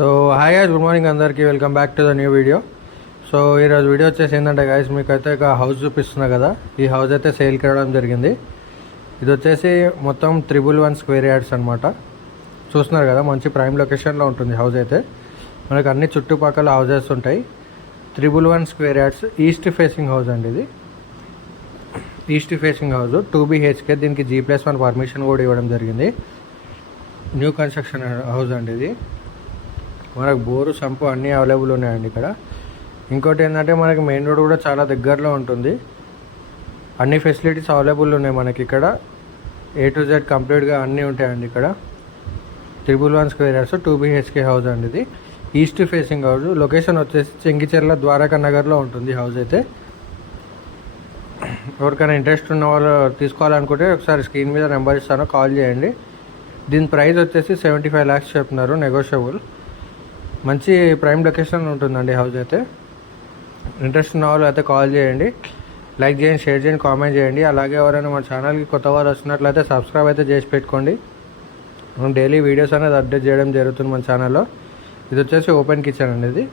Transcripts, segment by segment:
So hi guys, good morning అందరికీ. Welcome back to the new video. So ఈరోజు video వచ్చేసి ఏంటంటే guys, మీకైతే ఒక హౌస్ చూపిస్తున్నా కదా. ఈ హౌస్ అయితే సేల్కి రావడం జరిగింది. ఇది వచ్చేసి మొత్తం 111 స్క్వేర్ యార్డ్స్ అనమాట. చూస్తున్నారు కదా, మంచి ప్రైమ్ లొకేషన్లో ఉంటుంది హౌస్ అయితే. మనకు అన్ని చుట్టుపక్కల హౌజెస్ ఉంటాయి. 111 square yards east facing house అండి. ఇది ఈస్ట్ ఫేసింగ్ హౌస్ 2 BHK. దీనికి G+1 పర్మిషన్ కూడా ఇవ్వడం జరిగింది. న్యూ కన్స్ట్రక్షన్ హౌస్ అండి ఇది. మనకు బోరు, సంపు అన్నీ అవైలబుల్ ఉన్నాయండి ఇక్కడ. ఇంకోటి ఏంటంటే మనకి మెయిన్ రోడ్ కూడా చాలా దగ్గరలో ఉంటుంది. అన్ని ఫెసిలిటీస్ అవైలబుల్ ఉన్నాయి మనకి ఇక్కడ. A to Z కంప్లీట్గా అన్నీ ఉంటాయండి ఇక్కడ. 111 స్క్వేర్ యార్డ్స్ 2 BHK హౌస్ అండి ఇది. East facing house. లొకేషన్ వచ్చేసి చెంగిచెర్ల ద్వారకా నగర్లో ఉంటుంది హౌస్ అయితే. ఎవరికైనా ఇంట్రెస్ట్ ఉన్న వాళ్ళు తీసుకోవాలనుకుంటే ఒకసారి స్క్రీన్ మీద నెంబర్ ఇస్తాను, కాల్ చేయండి. దీని ప్రైస్ వచ్చేసి 75 lakhs చెప్తున్నారు, నెగోషియబుల్. మంచి ప్రైమ్ లొకేషన్ ఉంటుందండి హౌస్ అయితే. ఇంట్రెస్ట్ ఉన్న వాళ్ళు అయితే కాల్ చేయండి. లైక్ చేయండి, షేర్ చేయండి, కామెంట్ చేయండి. అలాగే ఎవరైనా మన ఛానల్కి కొత్త వాళ్ళు వస్తున్నట్లయితే సబ్స్క్రైబ్ అయితే చేసి పెట్టుకోండి. మనం డైలీ వీడియోస్ అనేది అప్డేట్ చేయడం జరుగుతుంది మన ఛానల్లో. ఇది వచ్చేసి ఓపెన్ కిచెన్ అండి. ఇది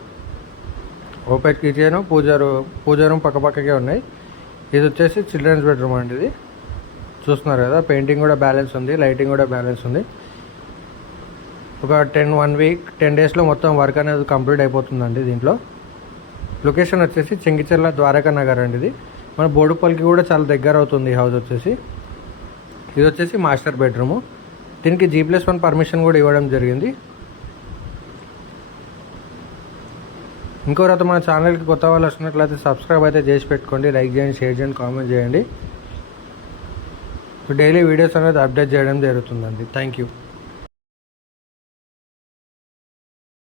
ఓపెన్ కిచెన్, పూజ రూమ్ పక్కపక్కకే ఉన్నాయి. ఇది వచ్చేసి చిల్డ్రన్స్ బెడ్రూమ్ అండి. ఇది చూస్తున్నారు కదా, పెయింటింగ్ కూడా బ్యాలెన్స్ ఉంది, లైటింగ్ కూడా బ్యాలెన్స్ ఉంది. ఒక 10 daysలో మొత్తం వర్క్ అనేది కంప్లీట్ అయిపోతుందండి దీంట్లో. లొకేషన్ వచ్చేసి చెంగిచెర్ల ద్వారకా నగర్ అండి. ఇది మన బోడుపల్లికి కూడా చాలా దగ్గర అవుతుంది ఈ హౌస్ వచ్చేసి. ఇది వచ్చేసి మాస్టర్ బెడ్రూము. దీనికి G+1 పర్మిషన్ కూడా ఇవ్వడం జరిగింది. ఇంకోరైతే మన ఛానల్కి కొత్త వాళ్ళు వస్తున్నట్లయితే సబ్స్క్రైబ్ అయితే చేసి పెట్టుకోండి. లైక్ చేయండి, షేర్ చేయండి, కామెంట్ చేయండి. డైలీ వీడియోస్ అనేది అప్డేట్ చేయడం జరుగుతుందండి. Thank you.